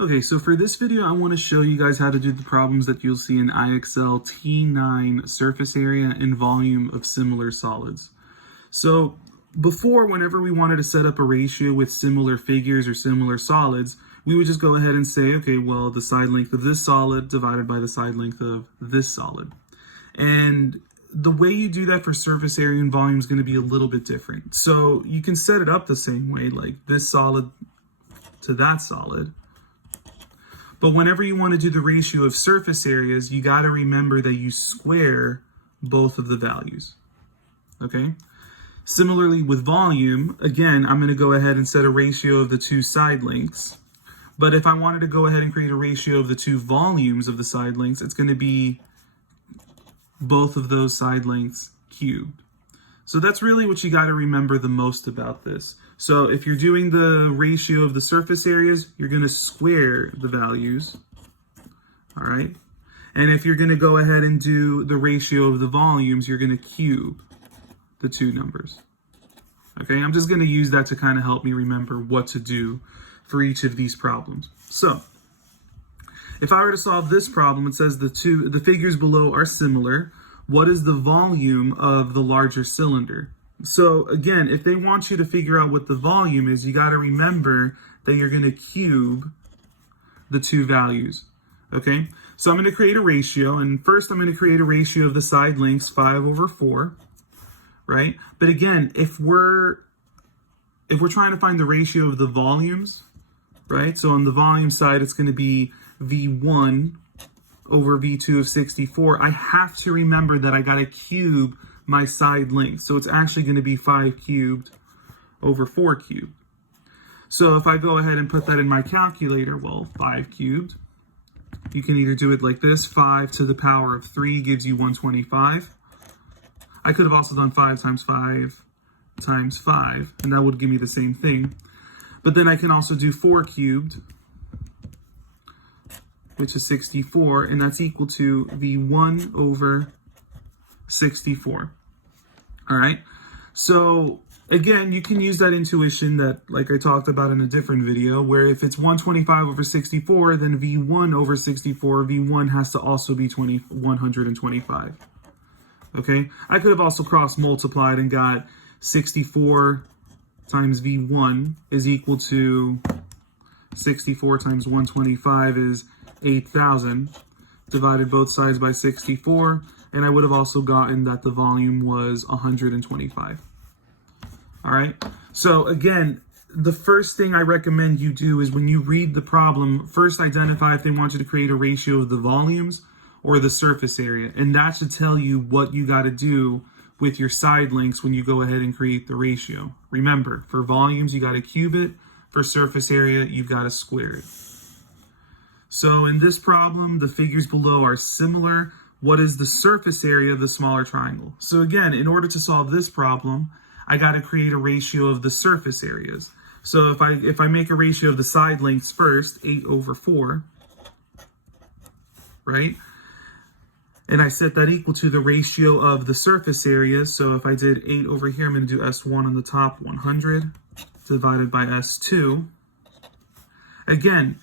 Okay, so for this video, I want to show you guys how to do the problems that you'll see in IXL T9 surface area and volume of similar solids. So before, whenever we wanted to set up a ratio with similar figures or similar solids, we would just go ahead and say, okay, well, the side length of this solid divided by the side length of this solid. And the way you do that for surface area and volume is going to be a little bit different. So you can set it up the same way, like this solid to that solid. But whenever you want to do the ratio of surface areas, you got to remember that you square both of the values, okay? Similarly with volume, again, I'm going to go ahead and set a ratio of the two side lengths. But if I wanted to go ahead and create a ratio of the two volumes of the side lengths, it's going to be both of those side lengths cubed. So that's really what you got to remember the most about this. So if you're doing the ratio of the surface areas, you're going to square the values, all right? And if you're going to go ahead and do the ratio of the volumes, you're going to cube the two numbers, okay? I'm just going to use that to kind of help me remember what to do for each of these problems. So if I were to solve this problem, it says the figures below are similar. What is the volume of the larger cylinder? So again, if they want you to figure out what the volume is, you got to remember that you're going to cube the two values, okay? So I'm going to create a ratio, and first I'm going to create a ratio of the side lengths, 5/4, right? But again, if we're trying to find the ratio of the volumes, right? So on the volume side, it's going to be V1 over V2 of 64. I have to remember that I got to cube my side length. So it's actually going to be 5 cubed over 4 cubed. So if I go ahead and put that in my calculator, well, 5 cubed, you can either do it like this, 5 to the power of 3 gives you 125. I could have also done 5 times 5 times 5, and that would give me the same thing. But then I can also do 4 cubed, which is 64, and that's equal to V1 over 64. All right, so again, you can use that intuition that, like I talked about in a different video, where if it's 125 over 64, then V1 over 64, V1 has to also be 125. Okay, I could have also cross multiplied and got 64 times V1 is equal to 64 times 125 is 8,000, divided both sides by 64, and I would have also gotten that the volume was 125. All right, so again, the first thing I recommend you do is when you read the problem, first identify if they want you to create a ratio of the volumes or the surface area, and that should tell you what you got to do with your side lengths when you go ahead and create the ratio. Remember, for volumes, you got to cube it. For surface area, you've got to square it. So in this problem, the figures below are similar. What is the surface area of the smaller triangle? So again, in order to solve this problem, I got to create a ratio of the surface areas. So if I make a ratio of the side lengths first, 8/4, right? And I set that equal to the ratio of the surface areas. So if I did 8 over here, I'm going to do S1 on the top, 100, divided by S2. Again,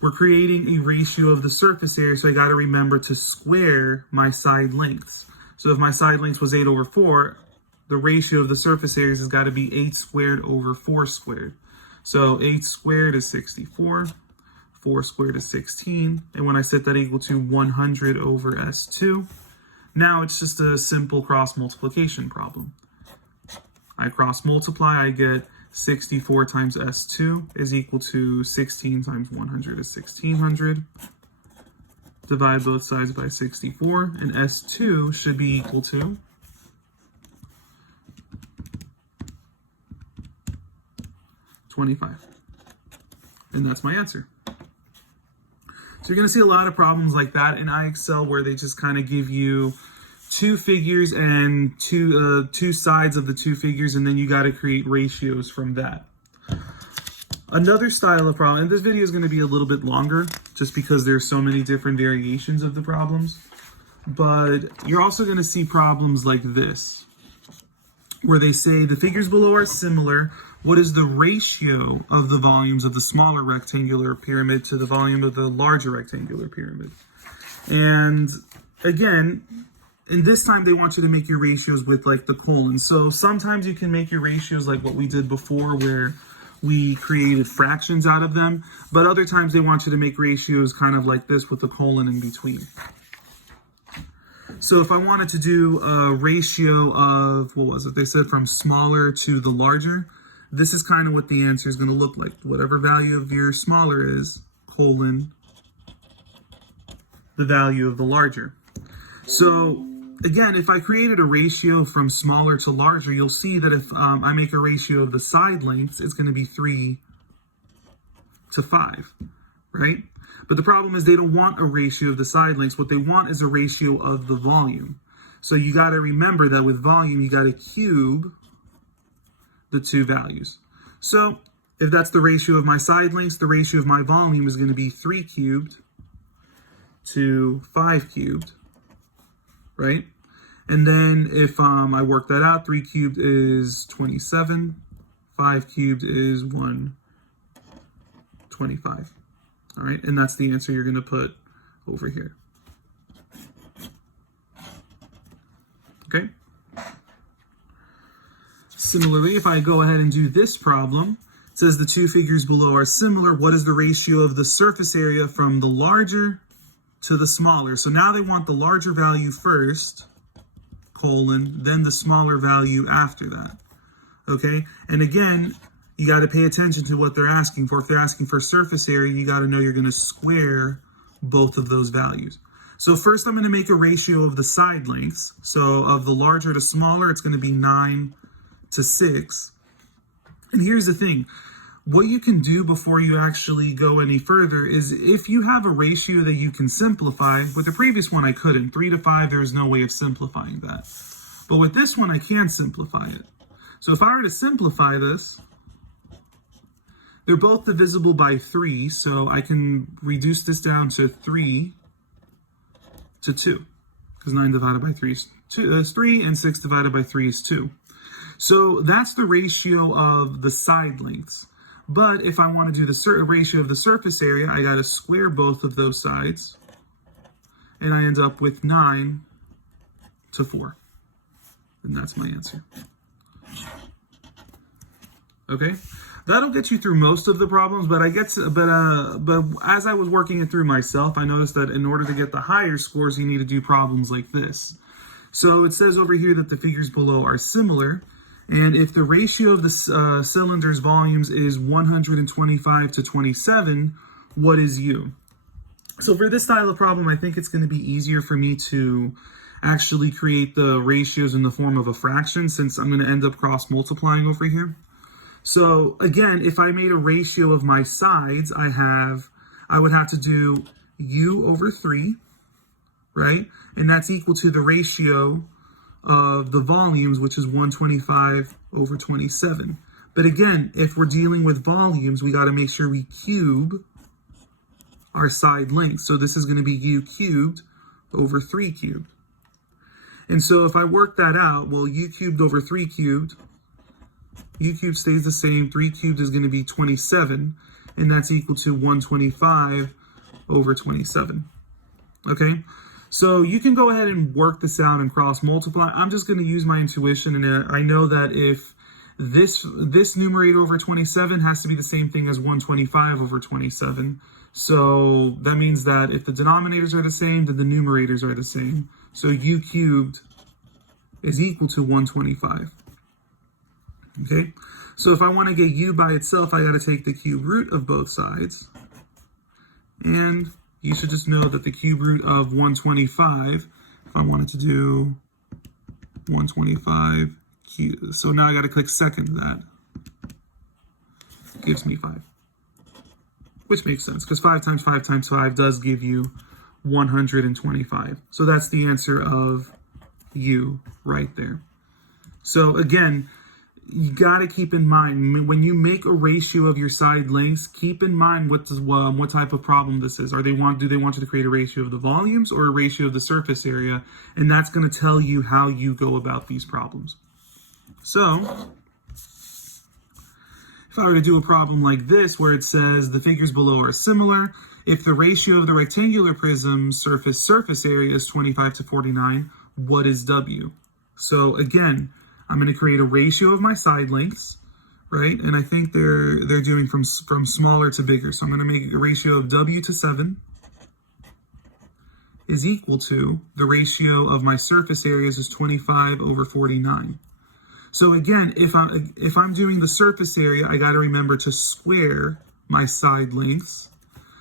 we're creating a ratio of the surface area, so I got to remember to square my side lengths. So if my side lengths was 8/4, the ratio of the surface areas has got to be 8 squared over 4 squared. So 8 squared is 64, 4 squared is 16, and when I set that equal to 100 over S2, now it's just a simple cross multiplication problem. I cross multiply, I get 64 times S2 is equal to 16 times 100 is 1600. Divide both sides by 64, and S2 should be equal to 25. And that's my answer. So you're going to see a lot of problems like that in IXL where they just kind of give you two figures and two sides of the two figures, and then you got to create ratios from that. Another style of problem, and this video is going to be a little bit longer just because there's so many different variations of the problems, but you're also going to see problems like this, where they say the figures below are similar. what is the ratio of the volumes of the smaller rectangular pyramid to the volume of the larger rectangular pyramid? And again, and this time they want you to make your ratios with like the colon. So sometimes you can make your ratios like what we did before where we created fractions out of them, but other times they want you to make ratios kind of like this with a colon in between. So if I wanted to do a ratio of, what was it? They said from smaller to the larger. This is kind of what the answer is going to look like. Whatever value of your smaller is, colon, the value of the larger. So again, if I created a ratio from smaller to larger, you'll see that if I make a ratio of the side lengths, it's going to be 3 to 5, right? But the problem is they don't want a ratio of the side lengths. What they want is a ratio of the volume. So you got to remember that with volume, you got to cube the two values. So if that's the ratio of my side lengths, the ratio of my volume is going to be 3 cubed to 5 cubed, right? And then if I work that out, 3 cubed is 27, 5 cubed is 125. All right, and that's the answer you're going to put over here. Okay? Similarly, if I go ahead and do this problem, it says the two figures below are similar. What is the ratio of the surface area from the larger to the smaller? So now they want the larger value first, colon, then the smaller value after that. Okay? And again, you got to pay attention to what they're asking for. If they're asking for surface area, you got to know you're going to square both of those values. So first I'm going to make a ratio of the side lengths. So of the larger to smaller, it's going to be 9 to 6. And here's the thing. What you can do before you actually go any further is if you have a ratio that you can simplify, with the previous one I couldn't. 3 to 5, there's no way of simplifying that. But with this one, I can simplify it. So if I were to simplify this, they're both divisible by 3, so I can reduce this down to 3 to 2, because 9 divided by 3 is 3, and 6 divided by 3 is 2. So that's the ratio of the side lengths. But if I want to do the ratio of the surface area, I got to square both of those sides, and I end up with 9 to 4. And that's my answer. Okay? That'll get you through most of the problems, but but as I was working it through myself, I noticed that in order to get the higher scores, you need to do problems like this. So it says over here that the figures below are similar, and if the ratio of the cylinder's volumes is 125 to 27, what is U? So for this style of problem, I think it's going to be easier for me to actually create the ratios in the form of a fraction, since I'm going to end up cross multiplying over here. So again, if I made a ratio of my sides, I would have to do U over 3, right? And that's equal to the ratio of the volumes, which is 125 over 27. But again, if we're dealing with volumes, we got to make sure we cube our side length. So this is going to be U cubed over 3 cubed. And so if I work that out, well, U cubed over 3 cubed, U cubed stays the same, 3 cubed is going to be 27, and that's equal to 125 over 27. Okay? So you can go ahead and work this out and cross multiply. I'm just going to use my intuition, and I know that if this numerator over 27 has to be the same thing as 125 over 27. So that means that if the denominators are the same, then the numerators are the same. So U cubed is equal to 125. Okay, so if I want to get U by itself, I got to take the cube root of both sides. And you should just know that the cube root of 125, if I wanted to do 125 cube, so now I got to click second that, gives me 5. Which makes sense, because 5 times 5 times 5 does give you 125. So that's the answer of U right there. So again, you got to keep in mind, when you make a ratio of your side lengths, keep in mind what type of problem this is. Do they want you to create a ratio of the volumes or a ratio of the surface area? And that's going to tell you how you go about these problems. So If I were to do a problem like this, where it says the figures below are similar, if the ratio of the rectangular prism surface area is 25 to 49, what is W? So again, I'm going to create a ratio of my side lengths, right? And I think they're doing from smaller to bigger. So I'm going to make a ratio of W to 7 is equal to the ratio of my surface areas is 25 over 49. So again, if I'm doing the surface area, I got to remember to square my side lengths.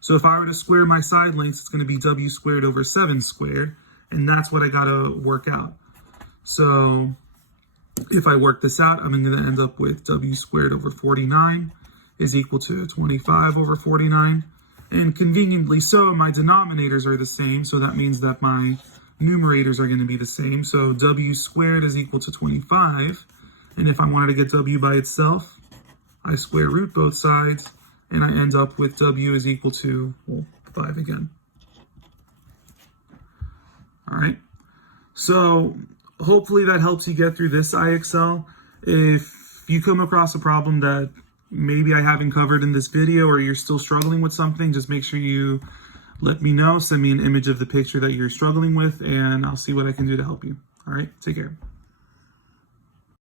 So if I were to square my side lengths, it's going to be W squared over 7 squared, and that's what I got to work out. So if I work this out, I'm going to end up with W squared over 49 is equal to 25 over 49. And conveniently so, my denominators are the same, so that means that my numerators are going to be the same. So W squared is equal to 25. And if I wanted to get W by itself, I square root both sides, and I end up with W is equal to, well, 5 again. All right. So hopefully that helps you get through this IXL. If you come across a problem that maybe I haven't covered in this video, or you're still struggling with something, just make sure you let me know. Send me an image of the picture that you're struggling with, and I'll see what I can do to help you. All right, take care.